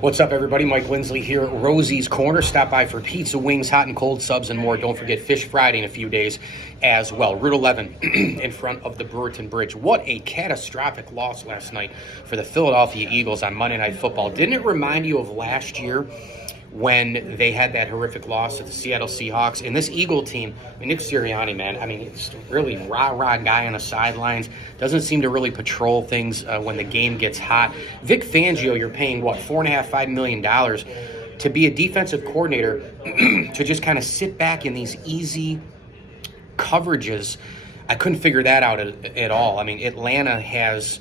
What's up, everybody? Mike Lindsley here at Rosie's Corner. Stop by for pizza, wings, hot and cold subs, and more. Don't forget Fish Friday in a few days as well. Route 11 in front of the Brewerton Bridge. What a catastrophic loss last night for the Philadelphia Eagles on Monday Night Football. Didn't it remind you of last year when they had that horrific loss to the Seattle Seahawks? And this Eagle team, Nick Sirianni, man, he's a really rah-rah guy on the sidelines. Doesn't seem to really patrol things when the game gets hot. Vic Fangio, you're paying, $4.5 million to be a defensive coordinator to just kind of sit back in these easy coverages. I couldn't figure that out at all. Atlanta has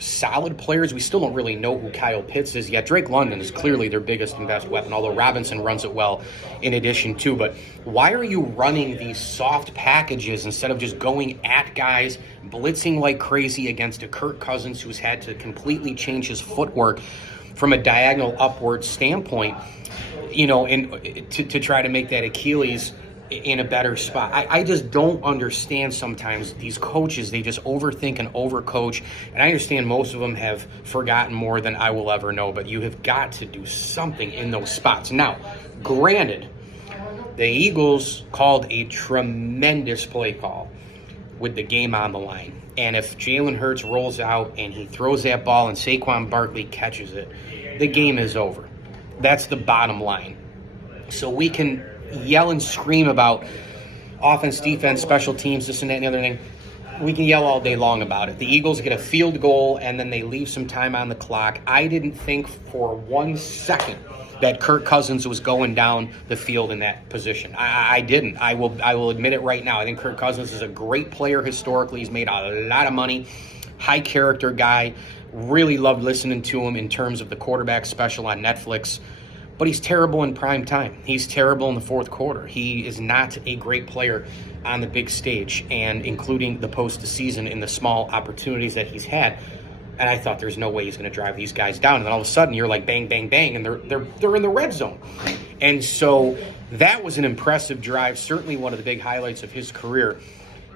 solid players. We still don't really know who Kyle Pitts is yet. Drake London is clearly their biggest and best weapon, although Robinson runs it well in addition too. But why are you running these soft packages instead of just going at guys, blitzing like crazy against a Kirk Cousins who's had to completely change his footwork from a diagonal upward standpoint, and to try to make that Achilles in a better spot. I just don't understand sometimes these coaches. They just overthink and overcoach, and I understand most of them have forgotten more than I will ever know, but you have got to do something in those spots. Now, granted, the Eagles called a tremendous play call with the game on the line, and if Jalen Hurts rolls out and he throws that ball and Saquon Barkley catches it, the game is over. That's the bottom line. So we can yell and scream about offense, defense, special teams, this and that and the other thing. We can yell all day long about it. The Eagles get a field goal and then they leave some time on the clock. I didn't think for 1 second that Kirk Cousins was going down the field in that position. I didn't. I will admit it right now. I think Kirk Cousins is a great player historically. He's made a lot of money. High character guy. Really loved listening to him in terms of the quarterback special on Netflix. But he's terrible in prime time. He's terrible in the fourth quarter. He is not a great player on the big stage, and including the postseason in the small opportunities that he's had. And I thought there's no way he's going to drive these guys down. And then all of a sudden you're like bang, bang, bang, and they're in the red zone. And so that was an impressive drive, certainly one of the big highlights of his career.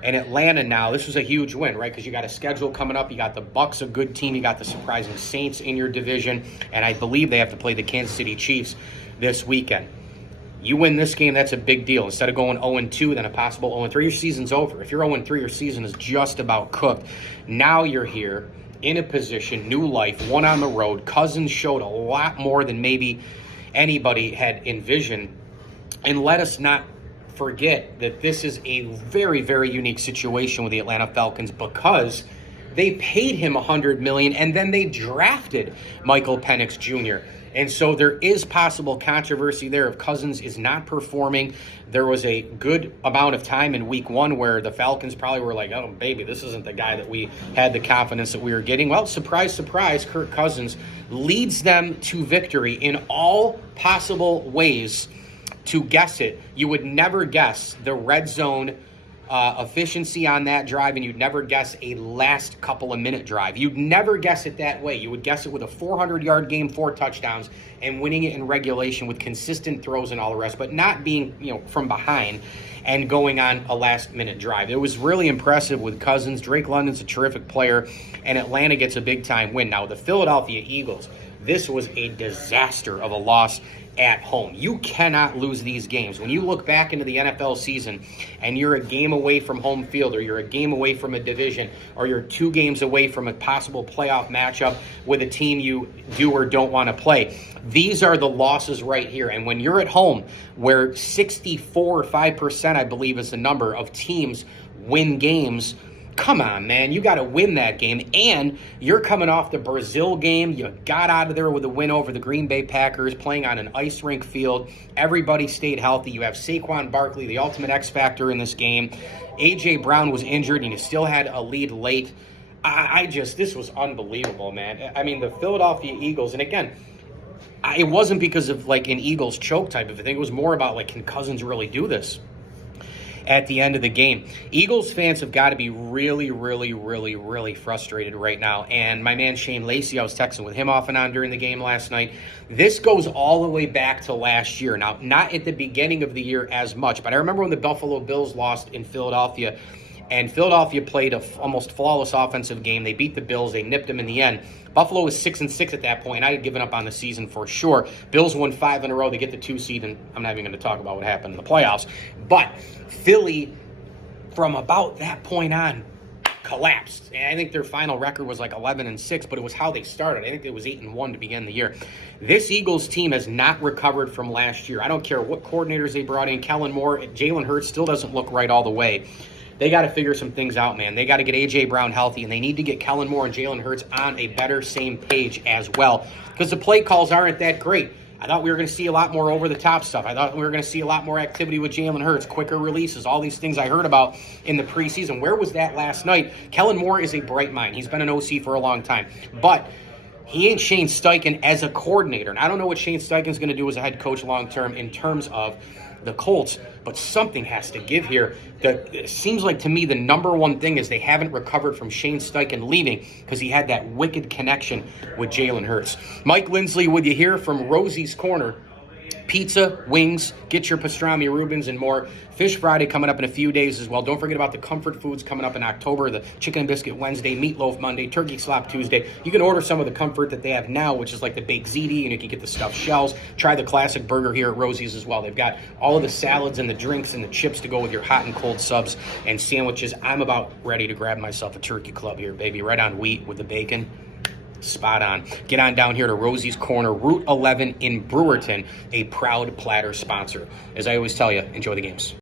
And Atlanta now, this was a huge win, right? Because you got a schedule coming up. You got the Bucs, a good team. You got the surprising Saints in your division. And I believe they have to play the Kansas City Chiefs this weekend. You win this game, that's a big deal. Instead of going 0-2, then a possible 0-3, your season's over. If you're 0-3, your season is just about cooked. Now you're here in a position, new life, one on the road. Cousins showed a lot more than maybe anybody had envisioned. And let us not forget that this is a very, very unique situation with the Atlanta Falcons because they paid him $100 million and then they drafted Michael Penix Jr. And so there is possible controversy there if Cousins is not performing. There was a good amount of time in week one where the Falcons probably were like, oh, baby, this isn't the guy that we had the confidence that we were getting. Well, surprise, surprise, Kirk Cousins leads them to victory in all possible ways. To guess it, you would never guess the red zone efficiency on that drive, and you'd never guess a last couple of minute drive. You'd never guess it that way. You would guess it with a 400-yard game, 4 touchdowns, and winning it in regulation with consistent throws and all the rest, but not being from behind and going on a last-minute drive. It was really impressive with Cousins. Drake London's a terrific player, and Atlanta gets a big-time win. Now, the Philadelphia Eagles, this was a disaster of a loss at home. You cannot lose these games. When you look back into the NFL season and you're a game away from home field, or you're a game away from a division, or you're 2 games away from a possible playoff matchup with a team you do or don't want to play, these are the losses right here. And when you're at home, where 64.5%, I believe is the number of teams win games, come on, man. You got to win that game. And you're coming off the Brazil game. You got out of there with a win over the Green Bay Packers, playing on an ice rink field. Everybody stayed healthy. You have Saquon Barkley, the ultimate X factor in this game. A.J. Brown was injured, and you still had a lead late. This was unbelievable, man. The Philadelphia Eagles, and again, it wasn't because of an Eagles choke type of thing. It was more about, can Cousins really do this at the end of the game? Eagles fans have got to be really, really, really, really frustrated right now. And my man Shane Lacey, I was texting with him off and on during the game last night. This goes all the way back to last year. Now, not at the beginning of the year as much, but I remember when the Buffalo Bills lost in Philadelphia And Philadelphia played a almost flawless offensive game. They beat the Bills. They nipped them in the end. Buffalo was 6-6 at that point. I had given up on the season for sure. Bills won 5 in a row. They get the 2 seed, and I'm not even going to talk about what happened in the playoffs. But Philly, from about that point on, collapsed. And I think their final record was like 11-6, but it was how they started. I think it was 8-1 to begin the year. This Eagles team has not recovered from last year. I don't care what coordinators they brought in. Kellen Moore, Jalen Hurts still doesn't look right all the way. They got to figure some things out, man. They got to get A.J. Brown healthy, and they need to get Kellen Moore and Jalen Hurts on a better same page as well, because the play calls aren't that great. I thought we were going to see a lot more over-the-top stuff. I thought we were going to see a lot more activity with Jalen Hurts, quicker releases, all these things I heard about in the preseason. Where was that last night? Kellen Moore is a bright mind. He's been an OC for a long time. But he ain't Shane Steichen as a coordinator. And I don't know what Shane Steichen's going to do as a head coach long-term in terms of the Colts, but something has to give here. It seems like to me the number one thing is they haven't recovered from Shane Steichen leaving because he had that wicked connection with Jalen Hurts. Mike Lindsley with you here from Rosie's Corner. Pizza, wings, get your pastrami Reubens and more. Fish Friday coming up in a few days as well. Don't forget about the comfort foods coming up in October, the Chicken and Biscuit Wednesday, Meatloaf Monday, Turkey Slop Tuesday. You can order some of the comfort that they have now, which is like the baked ziti, and you can get the stuffed shells. Try the classic burger here at Rosie's as well. They've got all of the salads and the drinks and the chips to go with your hot and cold subs and sandwiches. I'm about ready to grab myself a turkey club here, baby, right on wheat with the bacon. Spot on. Get on down here to Rosie's Corner, Route 11 in Brewerton, a proud Platter sponsor. As I always tell you, enjoy the games.